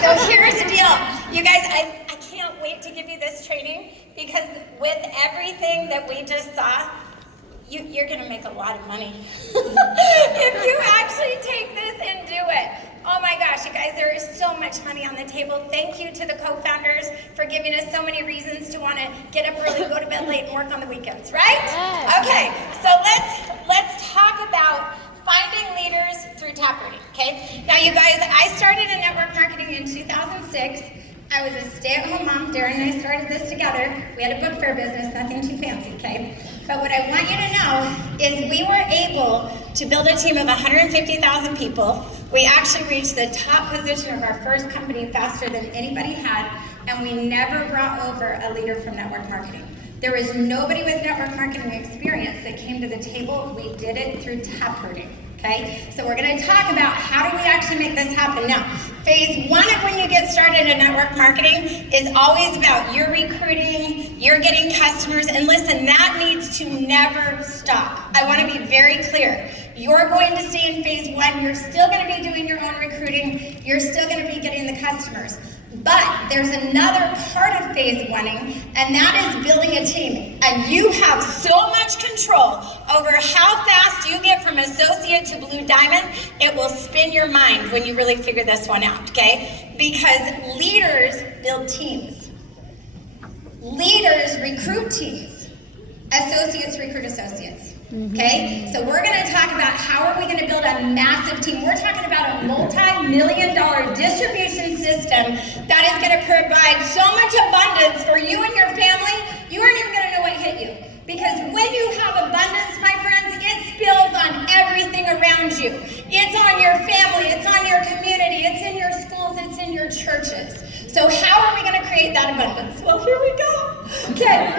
So here's the deal. You guys, I can't wait to give you this training because with everything that we just saw, you're going to make a lot of money if you actually take this and do it. Oh my gosh, you guys, there is so much money on the table. Thank you to the co-founders for giving us so many reasons to want to get up early, go to bed late, and work on the weekends, right? Yes. Okay, so let's talk about finding leaders through Taprooting, okay? Now you guys, I started in network marketing in 2006. I was a stay-at-home mom. Darren and I started this together. We had a book fair business, nothing too fancy, okay? But what I want you to know is we were able to build a team of 150,000 people. We actually reached the top position of our first company faster than anybody had, and we never brought over a leader from network marketing. There was nobody with network marketing experience that came to the table. We did it through Taprooting. Okay, so we're going to talk about how do we actually make this happen. Now, phase one of when you get started in network marketing is always about you're recruiting, you're getting customers, and listen, that needs to never stop. I want to be very clear. You're going to stay in phase one, you're still going to be doing your own recruiting, you're still going to be getting the customers. But there's another part of phase one-ing, and that is building a team. And you have so much control over how fast you get from associate to blue diamond, it will spin your mind when you really figure this one out, okay? Because leaders build teams. Leaders recruit teams. Associates recruit associates. Okay, so we're going to talk about how are we going to build a massive team. We're talking about a multi-million-dollar distribution system that is going to provide so much abundance for you and your family, you aren't even going to know what hit you. Because when you have abundance, my friends, it spills on everything around you. It's on your family, it's on your community, it's in your schools, it's in your churches. So how are we going to create that abundance? Well, here we go. Okay,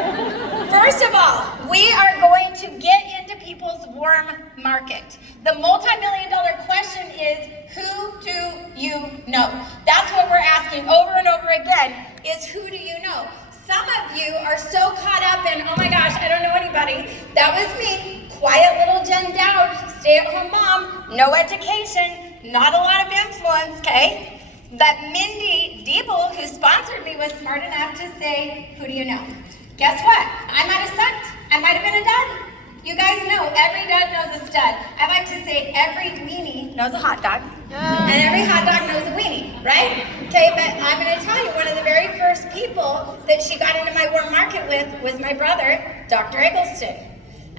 first of all, we are going to get into people's warm market. The multi-million-dollar question is, who do you know? That's what we're asking over and over again, is who do you know? Some of you are so caught up in, oh my gosh, I don't know anybody. That was me, quiet little Jen Dowd, stay-at-home mom, no education, not a lot of influence, okay? But Mindy Diebel, who sponsored me, was smart enough to say, who do you know? Guess what? I might have sucked. I might have been a dud. You guys know every dud knows a stud. I like to say every weenie knows a hot dog. And every hot dog knows a weenie, right? Okay, but I'm going to tell you, one of the very first people that she got into my warm market with was my brother, Dr. Eggleston.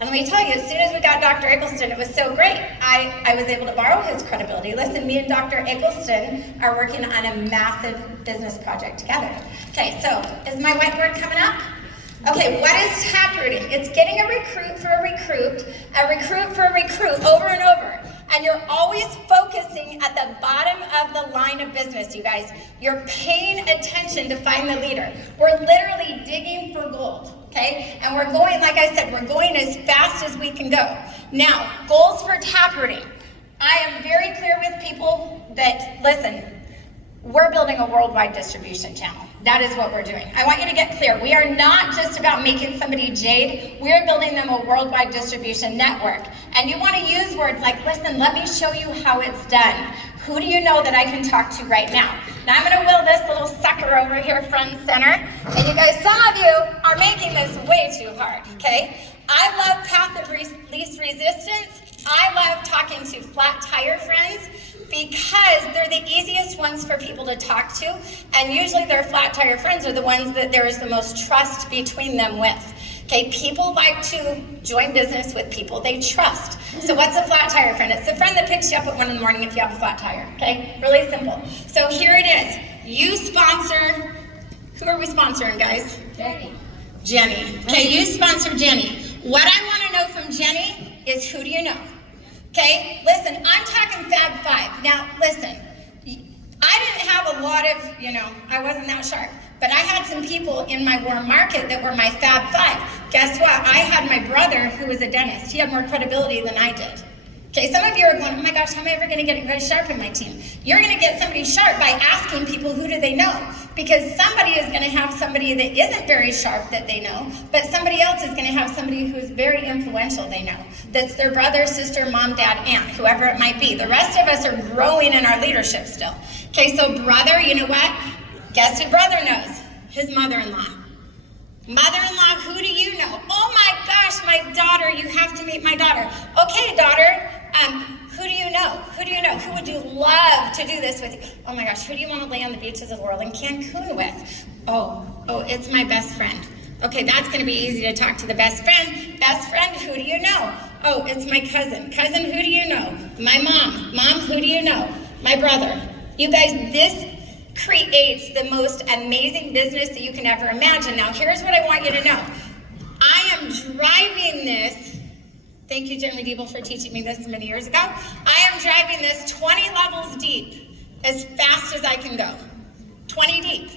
And let me tell you, as soon as we got Dr. Eggleston, it was so great. I was able to borrow his credibility. Listen, me and Dr. Eggleston are working on a massive business project together. Okay, so is my whiteboard coming up? Okay, what is taprooting? It's getting a recruit for a recruit for a recruit over and over. And you're always focusing at the bottom of the line of business, you guys. You're paying attention to find the leader. We're literally digging for gold, okay? And we're going, like I said, we're going as fast as we can go. Now, goals for taprooting. I am very clear with people that, listen, we're building a worldwide distribution channel. That is what we're doing. I want you to get clear. We are not just about making somebody jade. We are building them a worldwide distribution network. And you want to use words like, listen, let me show you how it's done. Who do you know that I can talk to right now? Now I'm going to wheel this little sucker over here front and center. And you guys, some of you are making this way too hard, okay? I love path of least resistance. I love talking to flat tire friends, because they're the easiest ones for people to talk to, and usually their flat tire friends are the ones that there is the most trust between them with. Okay, people like to join business with people they trust. So what's a flat tire friend? It's the friend that picks you up at 1 a.m. if you have a flat tire, okay? Really simple. So here it is. You sponsor, who are we sponsoring, guys? Jenny. Okay, you sponsor Jenny. What I want to know from Jenny is, who do you know? Okay, listen, I'm talking Fab 5. Now, listen, I didn't have a lot of, I wasn't that sharp, but I had some people in my warm market that were my Fab 5. Guess what? I had my brother who was a dentist. He had more credibility than I did. Okay, some of you are going, oh my gosh, how am I ever going to get anybody sharp in my team? You're going to get somebody sharp by asking people, who do they know? Because somebody is going to have somebody that isn't very sharp that they know, but somebody else is going to have somebody who's very influential they know. That's their brother, sister, mom, dad, aunt, whoever it might be. The rest of us are growing in our leadership still. Okay, so brother, you know what? Guess who brother knows? His mother-in-law. Mother-in-law, who do you know? Oh my gosh, my daughter, you have to meet my daughter. Okay, daughter, who do you know? Who do you know? Who would you love to do this with? Oh my gosh, who do you want to lay on the beaches of the world in Cancun with? Oh, it's my best friend. Okay, that's going to be easy to talk to the best friend. Best friend, who do you know? Oh, it's my cousin. Cousin, who do you know? My mom. Mom, who do you know? My brother. You guys, this creates the most amazing business that you can ever imagine. Now, here's what I want you to know. I am driving this. Thank you, Jeremy Diebel, for teaching me this many years ago. I am driving this 20 levels deep as fast as I can go. 20 deep.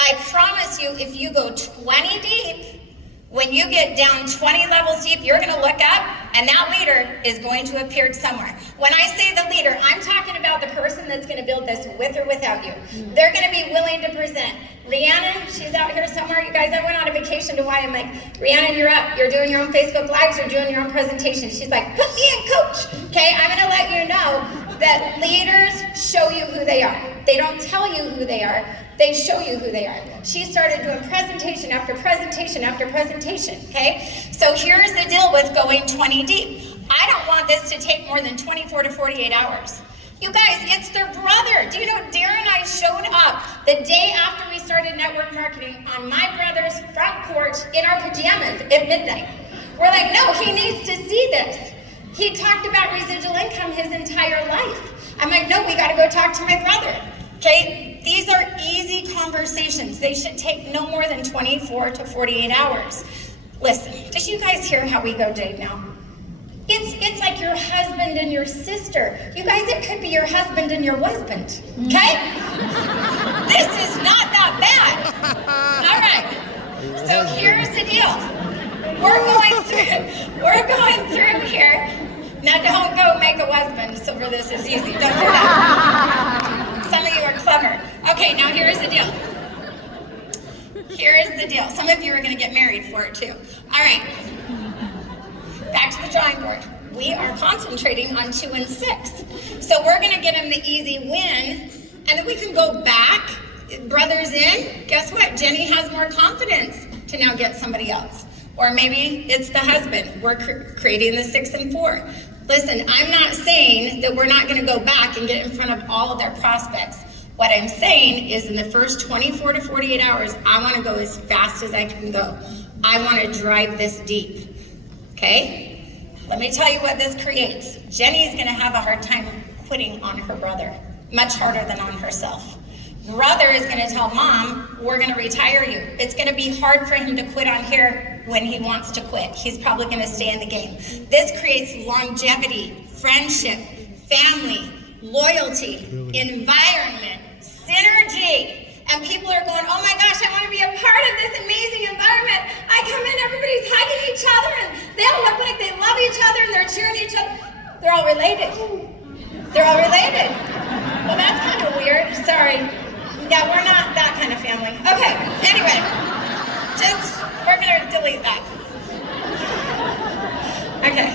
I promise you, if you go 20 deep, when you get down 20 levels deep, you're going to look up, and that leader is going to appear somewhere. When I say the leader, I'm talking about the person that's going to build this with or without you. They're going to be willing to present. Rhiannon, she's out here somewhere. You guys, I went on a vacation to Hawaii. I'm like, Rhiannon, you're up. You're doing your own Facebook Lives. You're doing your own presentation. She's like, put me in, coach. Okay, I'm going to let you know that leaders show you who they are. They don't tell you who they are. They show you who they are. She started doing presentation after presentation after presentation, okay? So here's the deal with going 20 deep. I don't want this to take more than 24 to 48 hours. You guys, it's their brother. Do you know, Darren and I showed up the day after we started network marketing on my brother's front porch in our pajamas at midnight. We're like, no, he needs to see this. He talked about residual income his entire life. I'm like, no, we gotta go talk to my brother. Okay, these are easy conversations. They should take no more than 24 to 48 hours. Listen, did you guys hear how we go Jade now? It's like your husband and your sister. You guys, it could be your husband and your husband, okay? This is not that bad. All right, so here's the deal. We're going through here. Now don't go make a husband so for this is easy. Don't do that. Some of you are clever. Okay, now here's the deal. Here is the deal. Some of you are going to get married for it too. All right. Back to the drawing board. We are concentrating on 2 and 6. So we're going to get them the easy win, and then we can go back. Brothers in. Guess what? Jenny has more confidence to now get somebody else. Or maybe it's the husband. We're creating the 6 and 4. Listen, I'm not saying that we're not going to go back and get in front of all of their prospects. What I'm saying is in the first 24 to 48 hours, I want to go as fast as I can go. I want to drive this deep. Okay? Let me tell you what this creates. Jenny's going to have a hard time quitting on her brother, much harder than on herself. Brother is going to tell mom, we're going to retire you. It's going to be hard for him to quit on here when he wants to quit. He's probably going to stay in the game. This creates longevity, friendship, family, loyalty, environment, synergy. And people are going, oh my gosh, I want to be a part of this amazing environment. I come in, everybody's hugging each other, and they all look like they love each other, and they're cheering each other. They're all related. They're all related. Well, that's kind of weird. Sorry. Yeah, we're not that kind of family. Okay, anyway, we're going to delete that. Okay,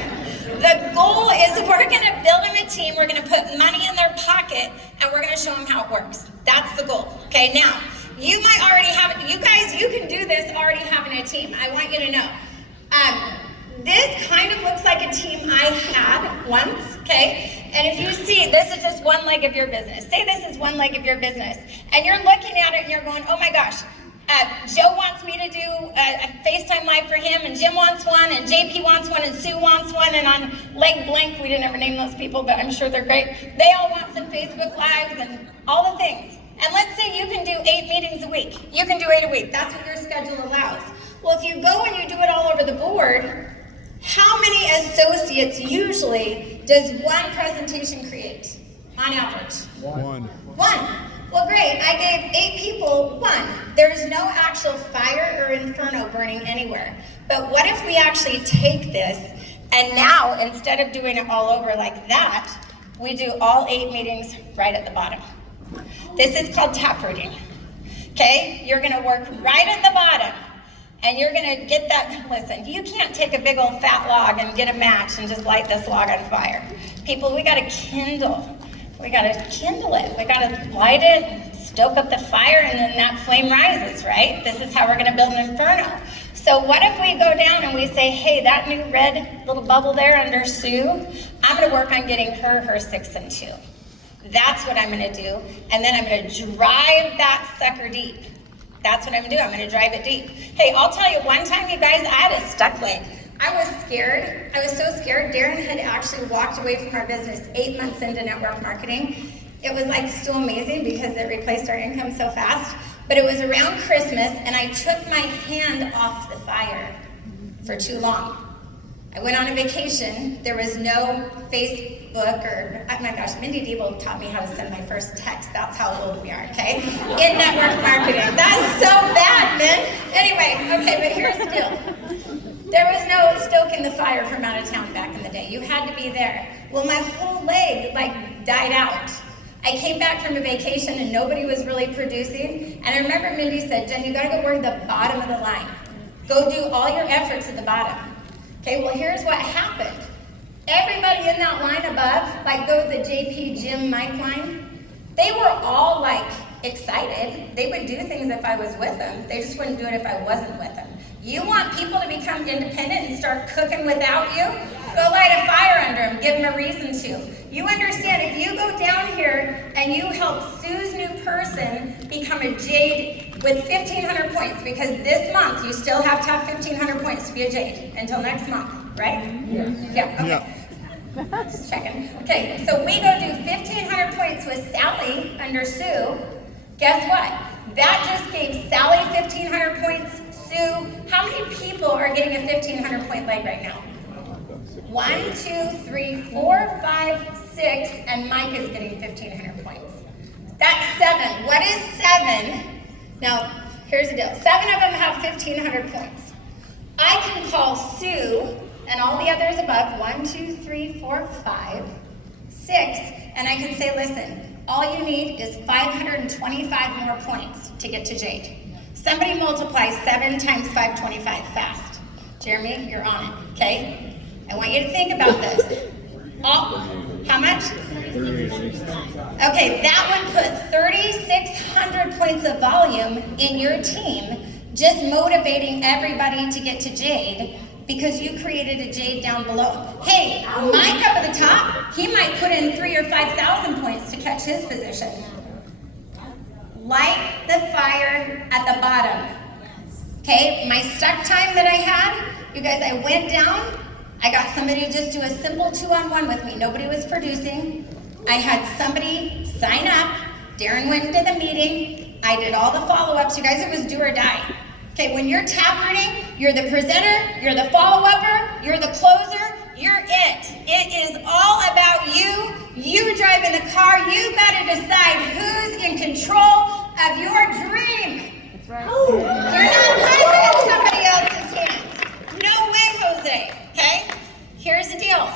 the goal is we're going to build them a team, we're going to put money in their pocket, and we're going to show them how it works. That's the goal. Okay, now, you might already have it. You guys, you can do this already having a team. I want you to know. This kind of looks like a team I had once, okay? And if you see, this is just one leg of your business. Say this is one leg of your business. And you're looking at it and you're going, oh my gosh, Joe wants me to do a FaceTime Live for him, and Jim wants one, and JP wants one, and Sue wants one, and on leg blank, we didn't ever name those people, but I'm sure they're great. They all want some Facebook Lives and all the things. And let's say you can do 8 meetings a week. You can do 8 a week. That's what your schedule allows. Well, if you go and you do it all over the board, how many associates usually does one presentation create on average? One. Well, great. I gave 8 people 1. There's no actual fire or inferno burning anywhere. But what if we actually take this, And now, instead of doing it all over like that, we do all 8 meetings right at the bottom. This is called taprooting. Okay? You're gonna work right at the bottom, and you're gonna get that, listen, you can't take a big old fat log and get a match and just light this log on fire. People, we gotta kindle. We gotta kindle it. We gotta light it, stoke up the fire, and then that flame rises, right? This is how we're gonna build an inferno. So what if we go down and we say, hey, that new red little bubble there under Sue, I'm gonna work on getting her 6 and 2. That's what I'm gonna do. And then I'm gonna drive that sucker deep. That's what I'm gonna do, I'm gonna drive it deep. Hey, I'll tell you, one time, you guys, I had a stuck leg. I was scared, I was so scared. Darren had actually walked away from our business 8 months into network marketing. It was like so amazing because it replaced our income so fast. But it was around Christmas, and I took my hand off the fire for too long. I went on a vacation. There was no Facebook or, oh my gosh, Mindy Diebel taught me how to send my first text. That's how old we are, okay? In network marketing. That's so bad, man. Anyway, okay, but here's the deal. There was no stoking the fire from out of town back in the day. You had to be there. Well, my whole leg, died out. I came back from a vacation and nobody was really producing. And I remember Mindy said, Jen, you gotta go work the bottom of the line. Go do all your efforts at the bottom. Okay, well here's what happened. Everybody in that line above, the JP Jim Mike line, they were all excited. They would do things if I was with them. They just wouldn't do it if I wasn't with them. You want people to become independent and start cooking without you? Go light a fire under them, give them a reason to. You understand, if you go down here and you help Sue's new person become a Jade with 1,500 points, because this month you still have to have 1,500 points to be a Jade until next month, right? Yeah, okay. Yeah. Just checking. Okay, so we go do 1,500 points with Sally under Sue. Guess what? That just gave Sally 1,500 points. Sue, how many people are getting a 1,500 point leg right now? 1, 2, 3, 4, 5, 6, and Mike is getting 1,500 points. That's 7. What is 7? Now, here's the deal. 7 of them have 1,500 points. I can call Sue and all the others above, 1, 2, 3, 4, 5, 6, and I can say, listen, all you need is 525 more points to get to Jade. Somebody multiply 7 times 525 fast. Jeremy, you're on it, okay? I want you to think about this. How much? 36. Okay, that would put 3,600 points of volume in your team, just motivating everybody to get to Jade because you created a Jade down below. Hey, Mike up at the top, he might put in 3,000 or 5,000 points to catch his position. Light the fire at the bottom. Okay, my stuck time that I had, you guys, I went down, I got somebody to just do a simple 2-on-1 with me. Nobody was producing. I had somebody sign up. Darren went into the meeting. I did all the follow-ups. You guys, it was do or die. Okay, when you're taprooting, you're the presenter, you're the follow-upper, you're the closer, you're it. It is all about you. You driving the car. You got to decide who's in control of your dream. That's right. You're not putting it in somebody else's hands. No way, Jose. Okay? Here's the deal.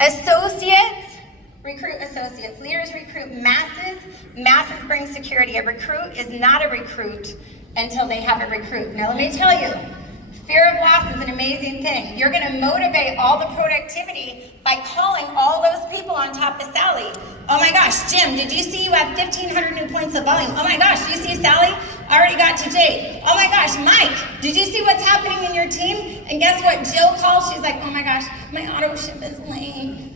Associates recruit associates. Leaders recruit masses. Masses bring security. A recruit is not a recruit until they have a recruit. Now let me tell you, fear of loss is an amazing thing. You're going to motivate all the productivity by calling all those people on top of Sally. Oh my gosh, Jim, did you see you have 1,500 new points of volume? Oh my gosh, did you see Sally? Already got to Jade. Oh my gosh, Mike, did you see what's happening in your team? And guess what Jill calls? She's like, oh my gosh, my auto ship is late.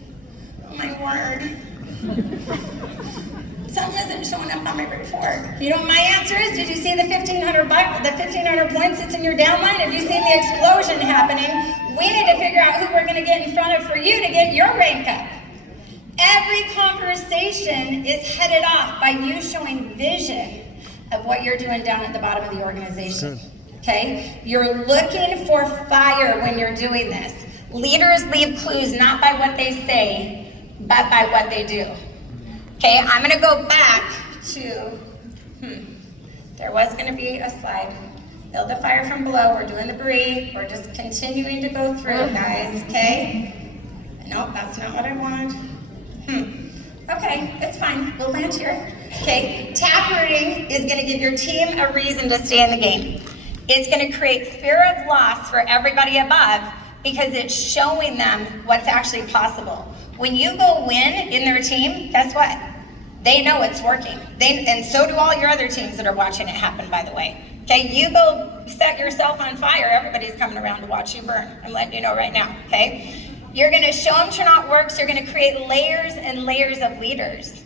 Oh my word. Something isn't showing up on my report. You know what my answer is? Did you see the 1,500 points that's in your downline? Have you seen the explosion happening? We need to figure out who we're going to get in front of for you to get your rank up. Every conversation is headed off by you showing vision of what you're doing down at the bottom of the organization. Okay? You're looking for fire when you're doing this. Leaders leave clues not by what they say, but by what they do. Okay, I'm going to go back to, there was going to be a slide. Build the fire from below. We're doing the breathe. We're just continuing to go through, guys, okay? Nope, that's not what I wanted. Okay, it's fine. We'll land here. Okay, taprooting is going to give your team a reason to stay in the game. It's going to create fear of loss for everybody above because it's showing them what's actually possible. When you go win in their team, guess what? They know it's working. And so do all your other teams that are watching it happen, by the way. Okay, you go set yourself on fire, everybody's coming around to watch you burn. I'm letting you know right now, okay? You're gonna show them Turnout works, you're gonna create layers and layers of leaders.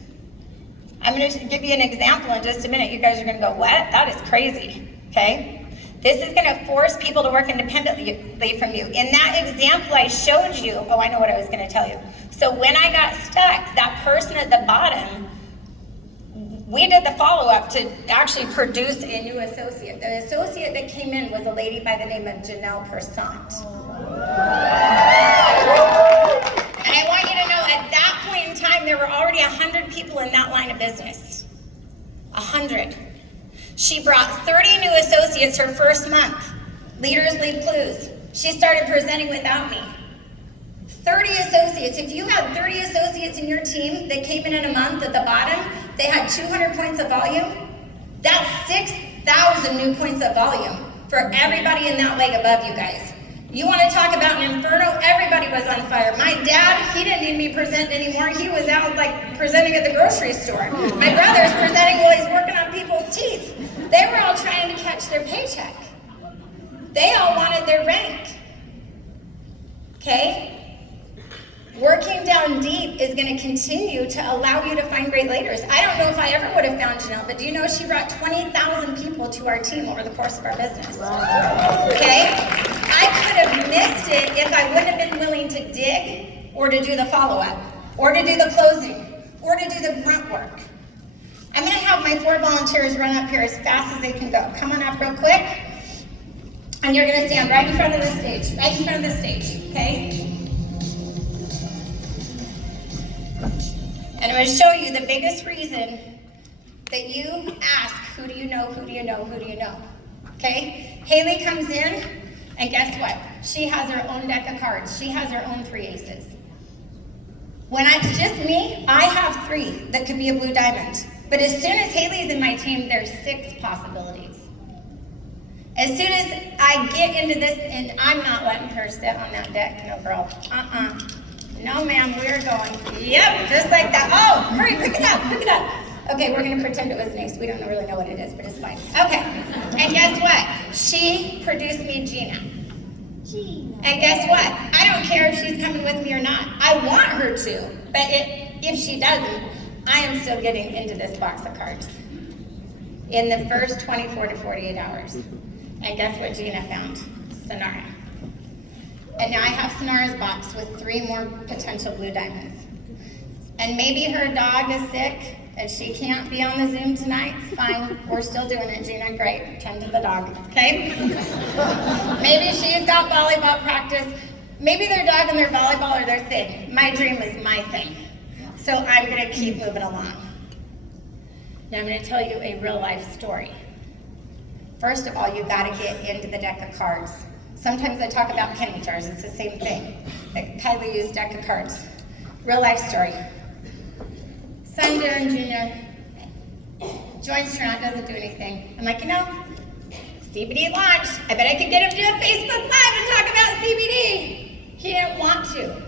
I'm gonna give you an example in just a minute. You guys are gonna go, what? That is crazy, okay? This is gonna force people to work independently from you. In that example I showed you, oh, I know what I was gonna tell you. So when I got stuck, that person at the bottom, we did the follow-up to actually produce a new associate. The associate that came in was a lady by the name of Janelle Persant. And I want you to know, at that point in time, there were already 100 people in that line of business. 100. She brought 30 new associates her first month. Leaders leave clues. She started presenting without me. 30 associates. If you had 30 associates in your team that came in a month at the bottom, they had 200 points of volume. That's 6,000 new points of volume for everybody in that leg above you guys. You want to talk about an inferno? Everybody was on fire. My dad, he didn't need me present anymore. He was out like presenting at the grocery store. My brother's presenting while he's working on people's teeth. They were all trying to catch their paycheck. They all wanted their rank. Okay? Working down deep is going to continue to allow you to find great leaders. I don't know if I ever would have found Janelle, but do you know she brought 20,000 people to our team over the course of our business? Okay? I could have missed it if I wouldn't have been willing to dig or to do the follow-up or to do the closing or to do the grunt work. I'm going to have my 4 volunteers run up here as fast as they can go. Come on up real quick. And you're going to stand right in front of the stage, right in front of the stage, okay? And I'm going to show you the biggest reason that you ask, who do you know, who do you know, who do you know? Okay? Haley comes in, and guess what? She has her own deck of cards. She has her own 3 aces. When it's just me, I have 3 that could be a blue diamond. But as soon as Haley's in my team, there's 6 possibilities. As soon as I get into this, and I'm not letting her sit on that deck, no girl. No, ma'am, we're going. Yep, just like that. Oh, hurry, pick it up, pick it up. Okay, we're going to pretend it was an ace. We don't really know what it is, but it's fine. Okay, and guess what? She produced me Gina. And guess what? I don't care if she's coming with me or not. I want her to, but if she doesn't, I am still getting into this box of cards in the first 24 to 48 hours. And guess what Gina found? Sonara. And now I have Sonara's box with 3 more potential blue diamonds. And maybe her dog is sick and she can't be on the Zoom tonight. It's fine. We're still doing it, Gina. Great. Tend to the dog, okay? Maybe she's got volleyball practice. Maybe their dog and their volleyball are their thing. My dream is my thing. So I'm going to keep moving along. Now I'm going to tell you a real life story. First of all, you got to get into the deck of cards. Sometimes I talk about penny jars. It's the same thing. Kylie used deck of cards. Real life story. Son Darren Jr. joins Turnout, doesn't do anything. I'm like, CBD launched. I bet I could get him to do a Facebook Live and talk about CBD. He didn't want to.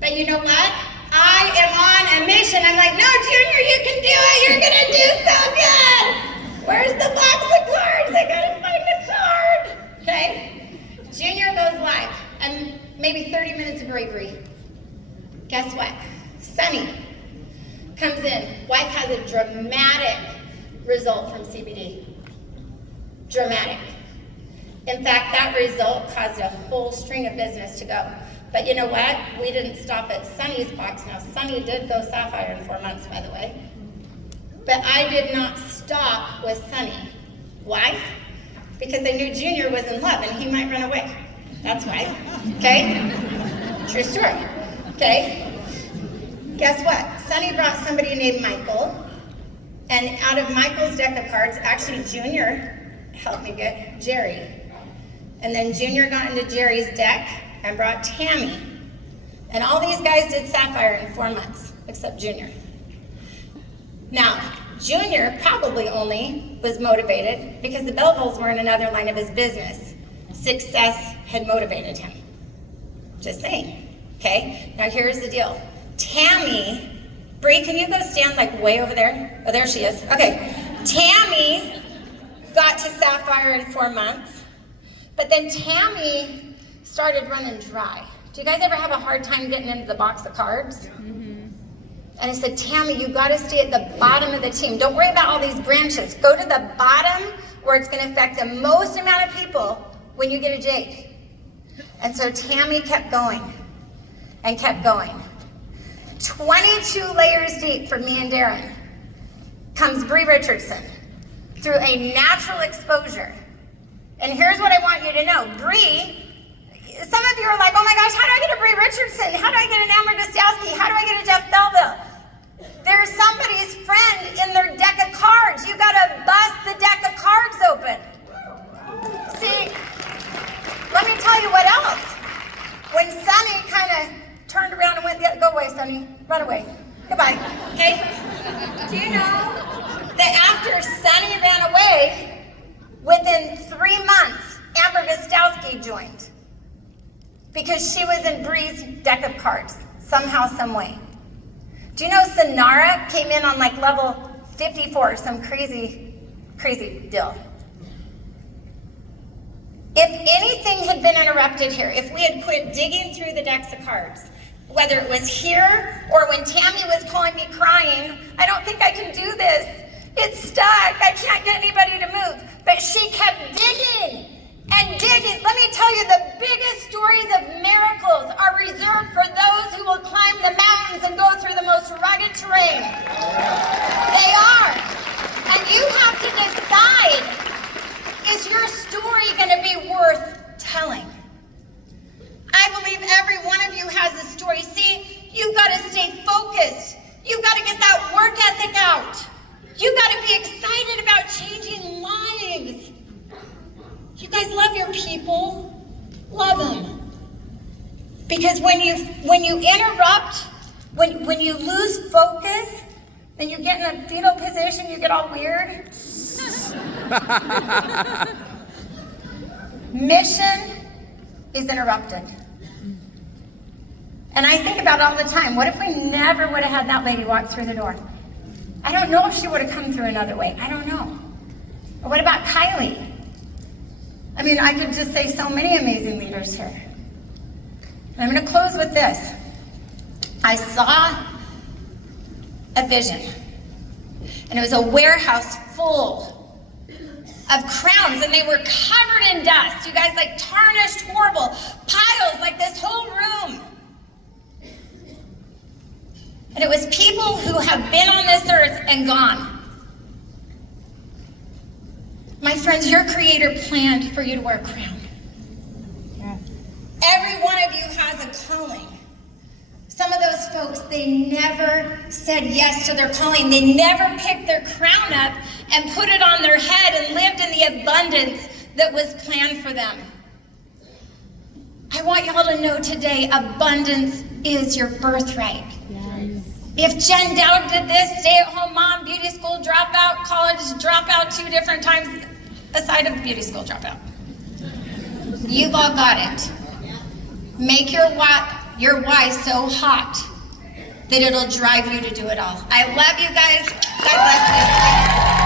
But you know what? I am on a mission. I'm like, no, Junior, you can do it. You're going to do so good. Where's the box of cards? I got to find a card. Okay? Junior goes live, and maybe 30 minutes of bravery. Guess what? Sunny comes in. Wife has a dramatic result from CBD. Dramatic. In fact, that result caused a whole string of business to go. But you know what? We didn't stop at Sunny's box. Now, Sunny did go sapphire in 4 months, by the way. But I did not stop with Sunny. Why? Because I knew Junior was in love and he might run away. That's why. Okay? True story. Okay? Guess what? Sunny brought somebody named Michael. And out of Michael's deck of cards, actually Junior helped me get Jerry. And then Junior got into Jerry's deck and brought Tammy. And all these guys did Sapphire in 4 months, except Junior. Now, Junior probably only was motivated because the Belvilles were in another line of his business. Success had motivated him. Just saying, okay? Now here's the deal. Tammy, Bree, can you go stand like way over there? Oh, there she is. Okay. Tammy got to Sapphire in 4 months, but then Tammy started running dry. Do you guys ever have a hard time getting into the box of cards? And I said, Tammy, you got to stay at the bottom of the team. Don't worry about all these branches. Go to the bottom where it's going to affect the most amount of people when you get a Jake. And so Tammy kept going and kept going. 22 layers deep for me and Darren comes Bree Richardson through a natural exposure. And here's what I want you to know. Bree, some of you are like, oh my gosh, how do I get a Bree Richardson? How do I get an Amber Dostowski? How do I get a Jeff Belleville? There's somebody's friend in their deck of cards. You gotta bust the deck of cards open. See, let me tell you what else. When Sonny kind of turned around and went, go away, Sonny, run away, goodbye, okay? Do you know that after Sonny ran away, within 3 months, Amber Dostowski joined? Because she was in Bree's deck of cards, somehow, some way. Do you know Sonara came in on like level 54, some crazy, crazy deal. If anything had been interrupted here, if we had quit digging through the decks of cards, whether it was here or when Tammy was calling me crying, I don't think I can do this. It's stuck, I can't get anybody to move. But she kept digging and digging. Let me tell you, the biggest stories of miracles are reserved for those who will climb the mountains and go through the most rugged terrain. They are. And you have to decide, is your story going to be worth telling? I believe every one of you has a story. See, you've got to stay focused. You've got to get that work ethic out. You've got to be excited about changing lives. You guys love your people. Love them. Because when you interrupt, when you lose focus, then you get in a fetal position, you get all weird. Mission is interrupted. And I think about it all the time. What if we never would have had that lady walk through the door? I don't know if she would have come through another way. I don't know. Or what about Kylie? I mean, I could just say so many amazing leaders here. And I'm going to close with this. I saw a vision. And it was a warehouse full of crowns, and they were covered in dust. You guys, like tarnished, horrible piles, like this whole room. And it was people who have been on this earth and gone. My friends, your Creator planned for you to wear a crown. Yeah. Every one of you has a calling. Some of those folks, they never said yes to their calling. They never picked their crown up and put it on their head and lived in the abundance that was planned for them. I want y'all to know today, abundance is your birthright. Yes. If Jen Dowd did this, stay-at-home mom, beauty school dropout, college dropout 2 different times, aside of beauty school dropout, you've all got it. Make your why so hot that it'll drive you to do it all. I love you guys. God bless you.